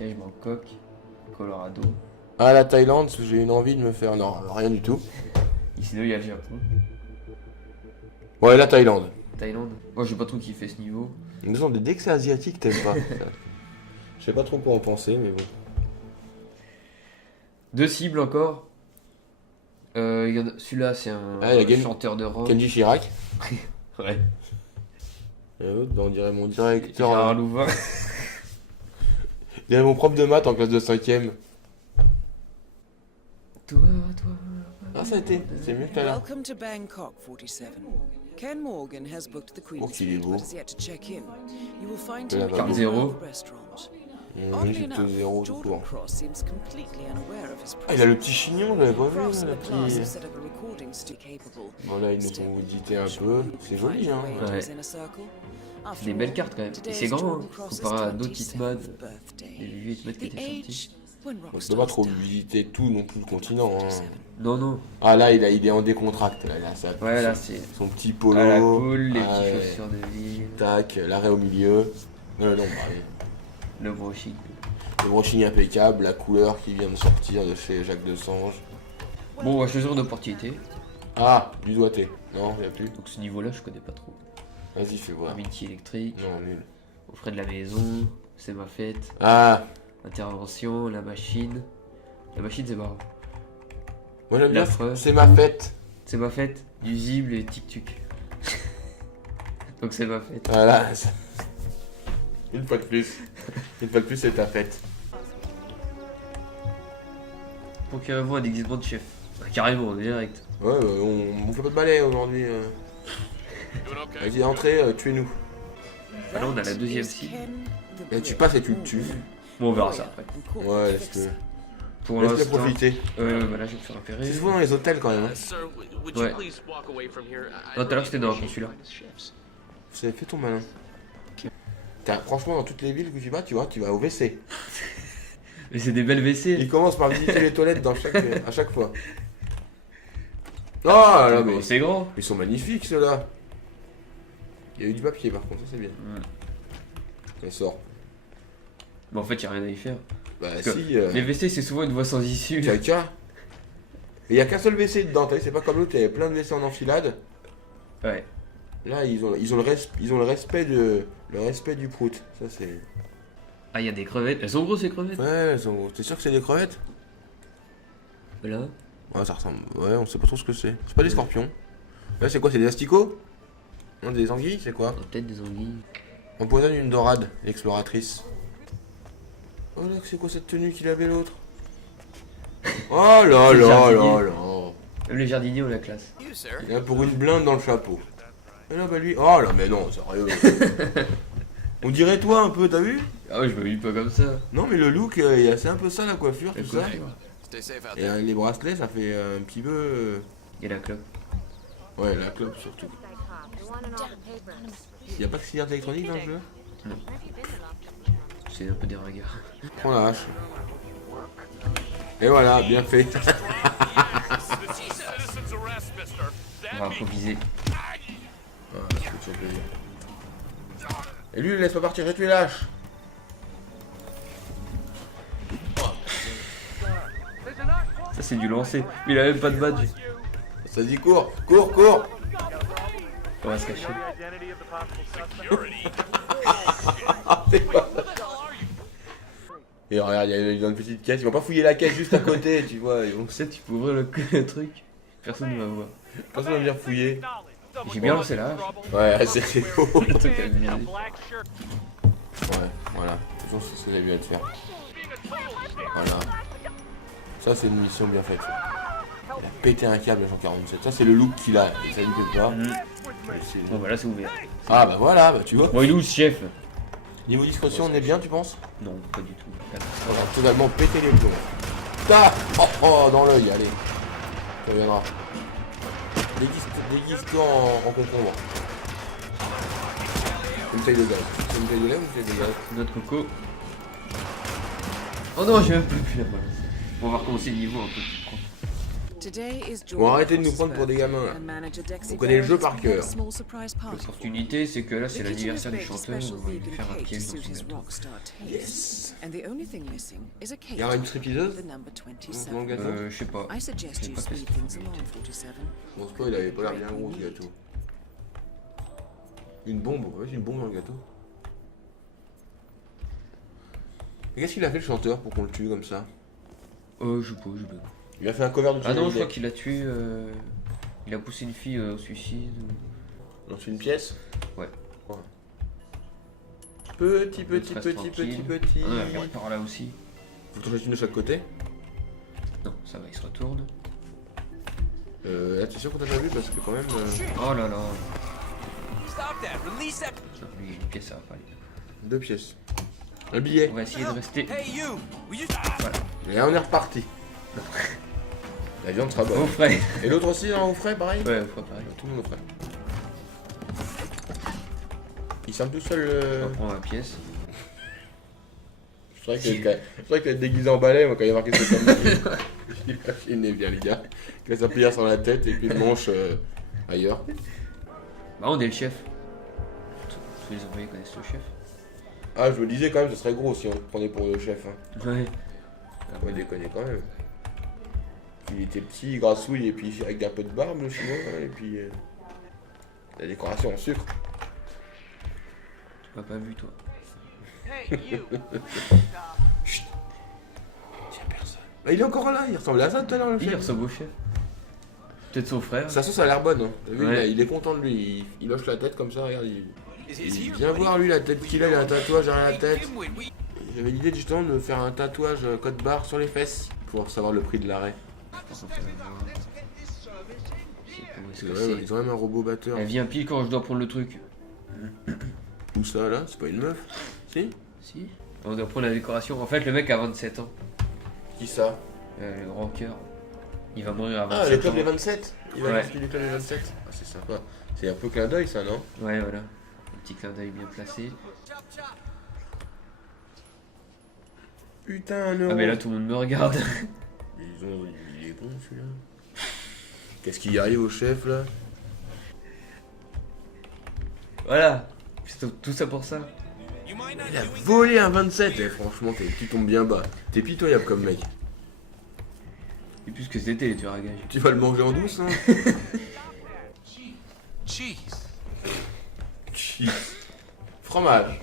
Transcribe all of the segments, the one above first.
Maquillage Bangkok, Colorado. Ah, la Thaïlande, j'ai une envie de me faire... Non, rien du tout. Ici, il y a le Japon. Ouais, la Thaïlande. Thaïlande. Moi, j'ai pas trop kiffé ce niveau. Dès que c'est asiatique, t'aimes pas. Je sais pas trop quoi en penser, mais bon. 2 cibles encore. Celui-là, c'est un chanteur de rock. Kenji Chirac. Ouais. Et l'autre, on dirait mon directeur. Gérard Louvain. Il dirait mon prof de maths en classe de 5ème. Toi. Ah, ça a été. C'est mieux que tout à l'heure. Welcome to Bangkok 47. Ken Morgan has booked the Queen's qu'il est Suite, beau. but has yet to check in. You will find Là, him carte in zéro. the restaurant. Lui, Oddly j'ai enough, 0 tout Jordan court. Cross seems completely unaware of his Ah, il a le presence. petit chignon, je l'avais pas vu. Cross and Le the class have petit... set up a recording studio capable. Voilà, ils nous ont audité un peu. C'est joli, hein. Ouais. C'est des belles cartes quand même. Et c'est grand, hein, comparé à d'autres Hitman. Les vieux Hitman qui étaient sortis. On ne peut pas trop visiter tout non plus le continent. Hein. Non. Ah, là, il est en décontracte. Là, Ouais, là, c'est son petit polo. à la cool, les Ah, petites ouais. chaussures de ville, Tac, l'arrêt au milieu. Non, bah, le gros chic. le brushing impeccable, la couleur qui vient de sortir de chez Jacques Desange. Bon, on va choisir une opportunité. Ah, du doigté. Non, il n'y a plus. Donc ce niveau-là, je connais pas trop. Vas-y, fais voir. Amitié électrique, Non, nul. aux frais de la maison, c'est ma fête, Ah, intervention, la machine. La machine, c'est marrant. moi j'aime bien. L'affreux. C'est ma fête. C'est ma fête, nuisible et tic-tuc. Donc c'est ma fête. Voilà. Une fois de plus. Une fois de plus, c'est ta fête. Procurez-vous un déguisement de chef. Ah, carrément, direct. Ouais, on fait pas de balai aujourd'hui. Vas-y, entrez, tuez-nous. Ah là, on a la deuxième cible. Et tu passes et tu le tues. Bon, on verra ça après. Ouais, laisse-le. Pour Laisse-le l'instant, profiter. bah là, je vais me faire repérer. C'est souvent dans les hôtels quand même. Hein. Ouais. Non, tout à l'heure, j'étais dans celui-là. Vous avez fait ton malin. Franchement, dans toutes les villes que tu vas au WC. Mais c'est des belles WC. Il commence par visiter les toilettes à chaque fois. Oh là, mais C'est grand. ils sont magnifiques ceux-là. Il y a eu du papier par contre, ça c'est bien. Elle sort. Mais en fait, il n'y a rien à y faire. Bah Parce que si. Les WC, c'est souvent une voie sans issue. Caca. Il y a qu'un seul WC dedans, t'as vu, c'est pas comme l'autre, il y avait plein de WC en enfilade. Ouais. Là, ils ont le respect du prout. Ça c'est. Ah, il y a des crevettes. Elles sont grosses, ces crevettes. Ouais, t'es sûr que c'est des crevettes? Là. Ouais, ça ressemble. Ouais, on sait pas trop ce que c'est. C'est pas des scorpions. Là, c'est quoi? C'est des asticots? Non, des anguilles, c'est quoi? Peut-être des anguilles. Empoisonne une dorade, l'exploratrice. Oh là, c'est quoi cette tenue qu'il avait l'autre? Oh là Le là jardinier. là là. Même les jardiniers ont la classe. Il a pour une blinde dans le chapeau. Et là, bah lui. Oh là, mais non, sérieux. On dirait toi un peu, t'as vu? Ah ouais, je me vis pas comme ça. Non, mais le look, c'est un peu ça la coiffure, tout ça. Et les bracelets, ça fait un petit peu. Il y a la clope. Ouais, la clope surtout. Y'a pas de cigarette électronique dans le jeu? C'est un peu des regards. Prends la hache. Et voilà, bien fait. On va improviser. Ah, ça fait toujours plaisir. Et lui, il laisse pas partir, et tu es lâche. Ça, c'est du lancer. Mais il a même pas de badge. Ça dit cours, cours, cours. On va se cacher. Et regarde, il y a une petite caisse. Ils vont pas fouiller la caisse juste à côté, tu vois. Ils vont... Tu sais, tu peux ouvrir le truc. Personne ne va voir. Personne va venir fouiller. J'ai bien lancé là. Ouais, c'est beau. Le truc a mis. Ouais, voilà. Toujours c'est ce que j'ai vu à te faire. Voilà. Ça, c'est une mission bien faite. Il a pété un câble, Jean 47. Ça, c'est le look qu'il a. Et ça lui plaît pas. Bon, bah là, c'est ouvert. Ah, bah voilà, bah tu vois. Bon, il est où ce chef? Niveau discrétion, on est bien, tu penses? Non, pas du tout. On va totalement péter les plombs. Ta oh, dans l'œil, allez. Ça viendra. Déguise-toi en concombre. Une bouteille de gaz. C'est une bouteille de lait ou une bouteille de gaz? Notre coco. Oh non, j'ai même plus la balle. On va recommencer le niveau un peu plus propre. Bon, arrêtez de nous prendre pour des gamins là. On connaît le jeu par cœur. L'opportunité, c'est que là, c'est l'anniversaire du chanteur, on va lui faire un piège dans son gâteau. Yes. Il y aura une stripteaseuse dans le gâteau. Je sais pas. I suggest you speed things along, 47. Bon, c'est quoi, il avait pas l'air bien gros ce gâteau. Une bombe, ouais, c'est une bombe dans le gâteau. Et qu'est-ce qu'il a fait le chanteur pour qu'on le tue comme ça? Je sais pas. Il a fait un cover de Ah non, je Johnny crois Depp. qu'il a tué. Il a poussé une fille au suicide. Dans une pièce. Ouais. Petit. Ah non, il regarde par là aussi. Faut que tu en fasses une de chaque côté. Non, ça va, il se retourne. Là, t'es sûr qu'on t'a pas vu parce que quand même. Oh là là. Stop that! Release that! Non, lui, une pièce, ça va pas aller. 2 pièces. Un billet. On va essayer de rester. Hey you! Will you Et là, on est reparti. La viande sera Au bonne. frais. Et l'autre aussi, non, au frais, pareil? Ouais, faut pareil. Tout le monde au frais. Il semble tout seul. On va prendre la pièce. Je croyais qu'il allait être déguisé en balai, moi, quand il a marqué ce comme il est bien, les gars. Il a sa pierre sur la tête et puis une manche ailleurs. Bah, on est le chef. Tous les employés connaissent le chef. Ah, je me disais quand même, ce serait gros si on le prenait pour le chef. Hein. Ouais. On va déconner quand même. Il était petit, grassouille, et puis avec un peu de barbe, le chinois, et puis la décoration en sucre. Tu m'as pas vu, toi. Hey you! Chut. Tiens, personne. Bah, il est encore là, il ressemble à ça tout à l'heure, le Il chef. ressemble au chef. Peut-être son frère. Sa sauce a l'air bonne, hein. T'as vu, Ouais. il est content de lui, il hoche la tête comme ça, regarde. Is Il here, vient buddy? voir lui la tête qu'il a, il a un tatouage derrière la tête. Dimwit, we- J'avais l'idée justement de faire un tatouage code barre sur les fesses pour savoir le prix de l'arrêt. Je sais pas où est-ce que Ouais, c'est. ils ont même un robot batteur. Elle vient pile quand je dois prendre le truc. Où ça là? C'est pas une meuf? Si? Si. On doit prendre la décoration. En fait, le mec a 27 ans. Qui ça? Le grand cœur. Il va mourir à 27 Ah, le ans. club des 27? Il va Ouais. inscrire le club des 27? Ah, c'est sympa. C'est un peu clin d'œil ça, non? Ouais, voilà. Un petit clin d'œil bien placé. Putain, non. Ah, mais là, tout le monde me regarde. Il est bon celui-là. Qu'est-ce qui arrive au chef là? Voilà. C'est tout ça pour ça. You might not Il a doing volé un 27. Eh, franchement, tu tombes bien bas. T'es pitoyable comme mec. Et plus que c'était les tueurs à gages. Tu vas le manger en douce, hein? Cheese. Cheese. Fromage.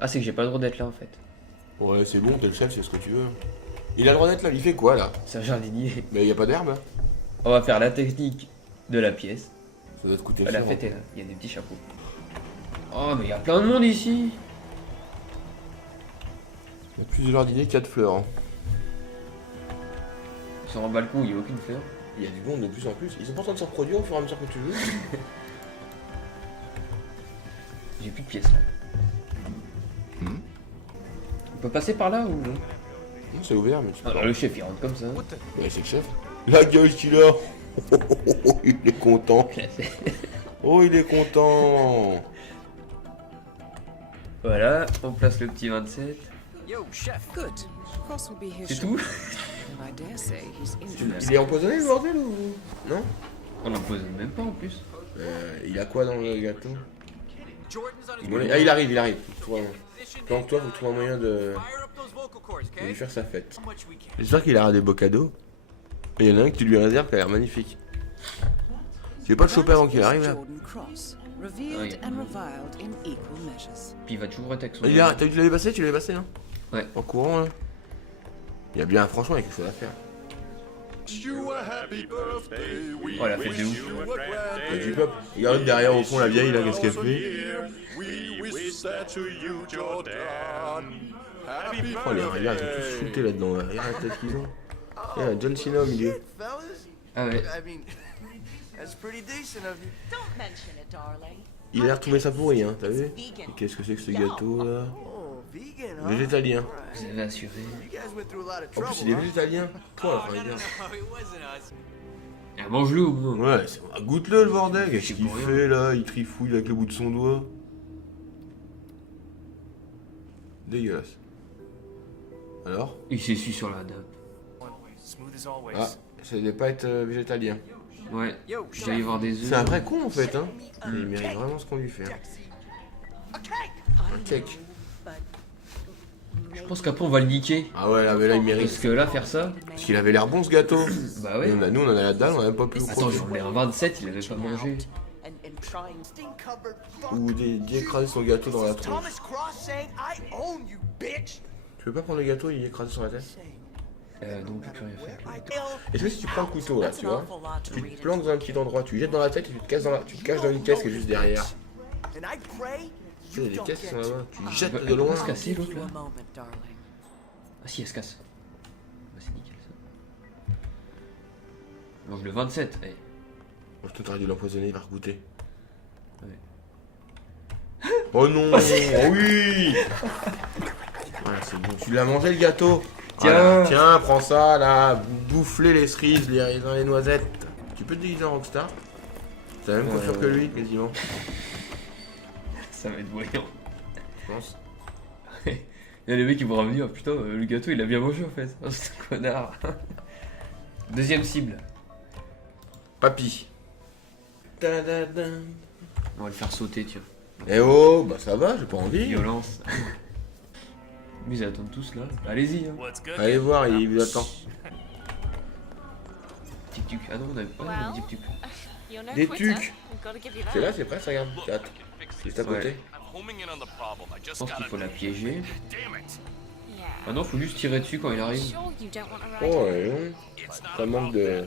Ah, c'est que j'ai pas le droit d'être là en fait. Ouais, c'est bon, t'es le chef, c'est ce que tu veux. Il a le droit d'être là, il fait quoi là? C'est un jardinier. Mais y a pas d'herbe là? On va faire la technique de la pièce. Ça doit te coûter La cher. fête est là. Il y a des petits chapeaux. Oh, mais il y a plein de monde ici. Il y a plus de jardiniers qu'il y a de fleurs. Hein. Sur un balcon, il n'y a aucune fleur. Il y a du monde de plus en plus. Ils sont pas en train de se reproduire au fur et à mesure que tu veux. J'ai plus de pièces là. On peut passer par là ou non? Non, c'est ouvert, mais tu peux. Alors le chef il rentre comme ça. Ouais, c'est le chef. La gueule qu'il a. Il est content. Oh, il est content. Voilà, on place le petit 27. Yo, chef. Good. Cross will be here C'est shortly, tout? and I dare say he's interested. Il est empoisonné le bordel ou. Non? On n'en pose même pas en plus. Il a quoi dans le gâteau? Jordan's on his Bon, way. ah, il arrive. Planque-toi, faut trouver un moyen de Fire up those vocal cords, lui okay? faire sa fête. How much we can. J'espère qu'il aura des beaux cadeaux. Et il y en a un que tu lui réserves qui a l'air magnifique. Tu veux pas le choper avant qu'il arrive là? Jordan Cross, revered and reviled in equal measures. Puis il va toujours être avec son. Tu l'avais passé? Tu l'avais passé, hein? Ouais. En courant, là. Il y a bien, franchement, il y a quelque chose à faire. Oh, la fête de ouf. Le J-pop. Regarde derrière au fond la vieille là, qu'est-ce qu'elle fait? Oh les regards, ils sont tous shootés là-dedans. Là. Regarde la tête qu'ils ont. Il y a John Cena au milieu. Ah ouais. Il a l'air tout ça pourri, hein, t'as vu? Et qu'est-ce que c'est que ce gâteau là? Végétalien. Vous avez assuré. En plus, il est végétalien. Toi, Oh, no, no, regarde. no, it wasn't us. Ah, mange-le ou non? Ouais, goûte-le le bordel. Qu'est-ce qu'il fait là? Il trifouille avec le bout de son doigt. Dégueulasse. Alors? Il s'essuie sur la nappe. Smooth as always. Ah, ça devait pas être végétalien. Ouais, Yo, j'allais voir des C'est un œufs. vrai con en fait, hein. Il mérite vraiment ce qu'on lui fait. Hein. Un cake. Je pense qu'après on va le niquer. Ah ouais, là, mais là il mérite. Parce que là, faire ça, Parce qu'il avait l'air bon ce gâteau. bah ouais. Nous, on en a la dalle, on a même pas pu le Attends, croire. je mets un 27, il avait pas mangé. Ou d'écraser son gâteau dans la tronche. Thomas Cross saying I own you, bitch. Tu veux pas prendre le gâteau et y écraser sur la tête? Non, on peut plus rien faire. Est-ce que si tu prends le couteau là, tu vois, tu te plantes dans un petit endroit, tu jettes dans la tête et tu te caches dans une caisse qui est juste derrière. And I pray Tu sais, il y a des caisses qui sont là-bas, tu Elle jettes peut de loin. pas se casser l'autre là. moment, darling. Ah si, elle se casse. Bah, c'est nickel ça. Donc le 27, eh. Oh, putain, t'aurais dû l'empoisonner, il va regoûter. Ouais. Oh non, oui. Voilà, c'est bon. Tu l'as mangé le gâteau. Tiens. Voilà. Tiens, prends ça là, bouffer les cerises, les raisins, les noisettes. Tu peux te déguiser en rockstar? T'as la même coiffure que lui, quasiment. Ça va être voyant. Je pense. Il y a des mecs qui vont revenir, oh, putain, le gâteau il a bien mangé en fait. Oh, c'est un connard. Deuxième cible. Papy. Ta-da-da. On va le faire sauter, tiens. Eh oh, bah ça va, j'ai pas envie. Violence. Mais ils attendent tous là. Allez-y. Hein. what's good? Allez voir, il vous attend. Tic-tuc. Ah non, on avait pas Well. tic-tuc. You're no Des quitter. tucs. I've got to give you C'est là, that. c'est prêt, ça regarde. 4. Juste à côté. Ouais. Je pense qu'il faut la piéger. Yeah. Ah non, faut juste tirer dessus quand il arrive. Sure you don't want to ride Oh, it? ouais, non.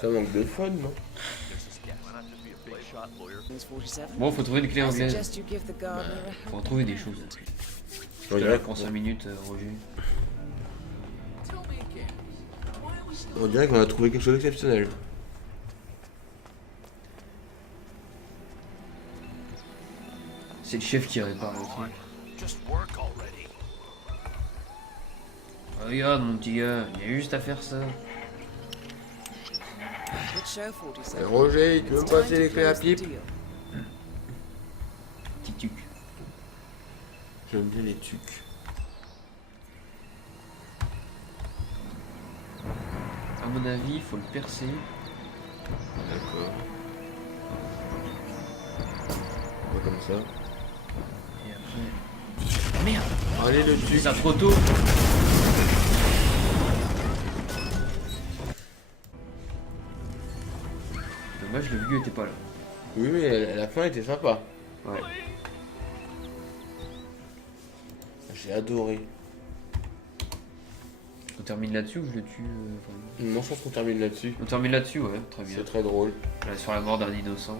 Ça manque de fun, non? Miss 47. Bon, faut trouver des clés I anglaises. suggest you give the gardener a Faut en trouver des choses. On Je te dirait, la prends 5 minutes, Roger. on dirait qu'on a trouvé quelque chose d'exceptionnel. C'est le chef qui répare le truc. Ah, regarde mon petit gars, il y a juste à faire ça. good show, 47. Eh, Roger, tu veux me It's time passer to les clés à close the pipe? deal. Tic-tuc. J'aime bien les tucs. À mon avis, il faut le percer. D'accord. On va comme ça. Et après. Merde! Allez, le J'ai tuc. ça trop tôt! Dommage, le vieux était pas là. Oui, mais la fin était sympa. Ouais. J'ai adoré. On termine là-dessus ou je le tue Non, je pense qu'on termine là-dessus. On termine là-dessus, ouais, très bien. C'est très drôle. Là, sur la mort d'un innocent.